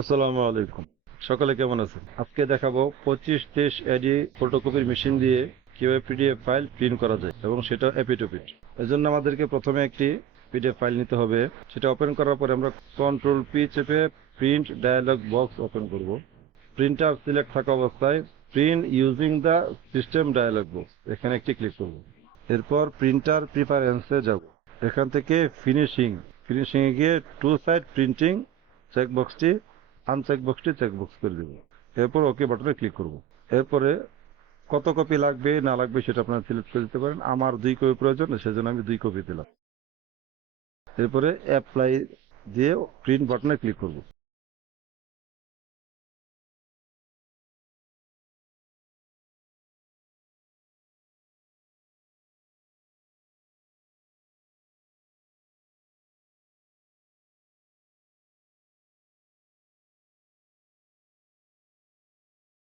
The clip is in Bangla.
আসসালামু আলাইকুম। সকালে কেমন আছেন? আজকে দেখাবো পঁচিশ তেইশ এডি ফটোকপির মেশিন দিয়ে কীভাবে পিডিএফ ফাইল প্রিন্ট করা যায় এবং সেটা এপিটোপিট এর জন্য আমাদেরকে প্রথমে একটি পিডিএফ ফাইল নিতে হবে। সেটা ওপেন করার পরে আমরা কন্ট্রোল পি চেপে প্রিন্ট ডায়ালগ বক্স ওপেন করব। প্রিন্টার সিলেক্ট থাকা অবস্থায় print using the system dialog box এখানে একটি ক্লিক করব। এরপর প্রিন্টার প্রিফারেন্সে যাব। এখান থেকে ফিনিশিং ফিনিশিং গিয়ে টু সাইড প্রিন্টিং চেকবক্সটি আনচেক বক্সটি চেকবক্স করে দেবো। এরপর ওকে বাটনে ক্লিক করব। এরপরে কত কপি লাগবে, না লাগবে সেটা আপনারা সিলেক্ট করে দিতে পারেন। আমার দুই কপি প্রয়োজন, সেজন্য আমি দুই কপি দিলাম। এরপরে অ্যাপ্লাই দিয়ে প্রিন্ট বাটনে ক্লিক করব।